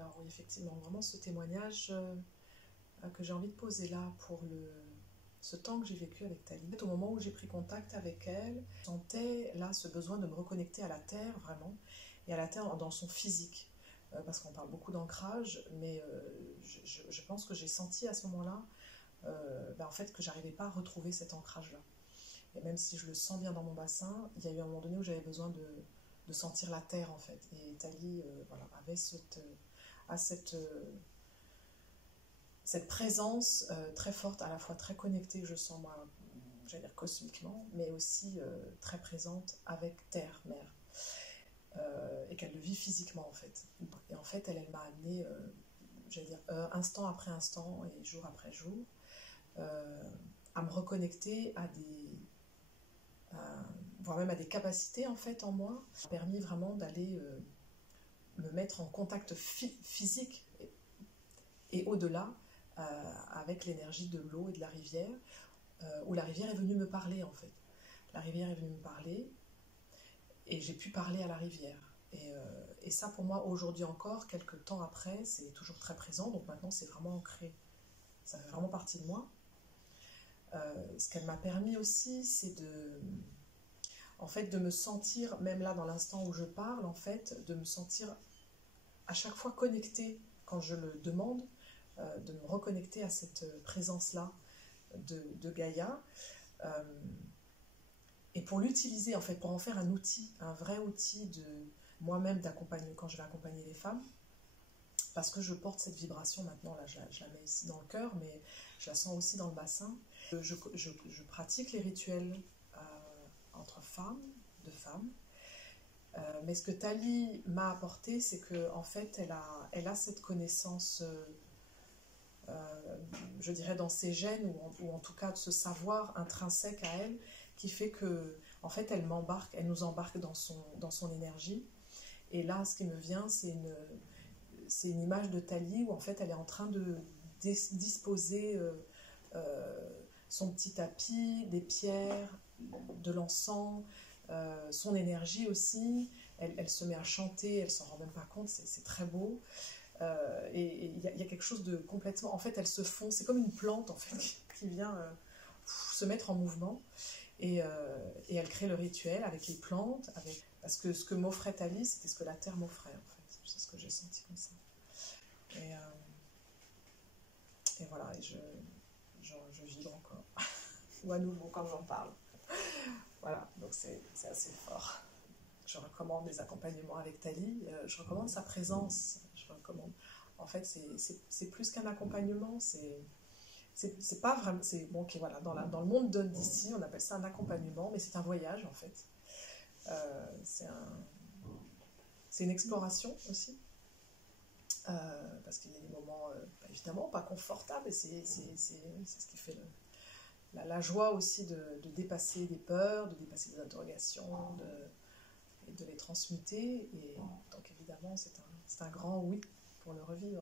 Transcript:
Alors oui, effectivement, vraiment ce témoignage que j'ai envie de poser là pour ce temps que j'ai vécu avec Thalie. Au moment où j'ai pris contact avec elle, je sentais là ce besoin de me reconnecter à la terre vraiment, et à la terre dans son physique. Parce qu'on parle beaucoup d'ancrage, mais je pense que j'ai senti à ce moment-là en fait que j'arrivais pas à retrouver cet ancrage-là. Et même si je le sens bien dans mon bassin, il y a eu un moment donné où j'avais besoin de sentir la terre en fait. Et Thalie voilà, avait cette présence très forte, à la fois très connectée, je sens moi, j'allais dire cosmiquement, mais aussi très présente avec terre, mer. Et qu'elle le vit physiquement en fait. Et en fait, elle m'a amené, j'allais dire, instant après instant et jour après jour, à me reconnecter voire même à des capacités en fait en moi, ça m'a permis vraiment d'aller me mettre en contact physique et au-delà avec l'énergie de l'eau et de la rivière, où la rivière est venue me parler en fait. La rivière est venue me parler et j'ai pu parler à la rivière. Et ça pour moi aujourd'hui encore, quelques temps après, c'est toujours très présent, donc maintenant c'est vraiment ancré, ça fait vraiment partie de moi. Ce qu'elle m'a permis aussi, c'est en fait, de me sentir, même là dans l'instant où je parle, en fait, de me sentir à chaque fois connectée, quand je le demande, de me reconnecter à cette présence-là de Gaïa, et pour l'utiliser, en fait, pour en faire un outil, un vrai outil de moi-même d'accompagner, quand je vais accompagner les femmes, parce que je porte cette vibration maintenant, là je la mets ici dans le cœur, mais je la sens aussi dans le bassin. Je pratique les rituels entre femmes, de femmes, mais ce que Thalie m'a apporté, c'est qu'en fait, elle a cette connaissance, je dirais dans ses gènes, ou en tout cas de ce savoir intrinsèque à elle, qui fait que, en fait, elle nous embarque dans son énergie. Et là, ce qui me vient, c'est une image de Thalie où en fait, elle est en train de disposer son petit tapis, des pierres, de l'encens, son énergie aussi. Elle se met à chanter, elle s'en rend même pas compte, c'est très beau. Et il y a quelque chose de complètement... En fait, elle se fond, c'est comme une plante en fait, qui vient se mettre en mouvement. Et elle crée le rituel avec les plantes, parce que ce que m'offrait Thalie, c'était ce que la terre m'offrait en fait. C'est ce que j'ai senti comme ça. Et voilà, et je vibre encore. Ou à nouveau quand j'en parle. Voilà, donc c'est assez fort. Je recommande les accompagnements avec Thalie, je recommande sa présence, je recommande... En fait, c'est plus qu'un accompagnement, c'est pas vraiment... Bon, okay, voilà, dans le monde d'ici, on appelle ça un accompagnement, mais c'est un voyage, en fait. C'est une exploration aussi, parce qu'il y a des moments, évidemment, pas confortables, et c'est ce qui fait la joie aussi de dépasser des peurs, de dépasser des interrogations, de les transmuter. Et donc évidemment, c'est un grand oui pour le revivre.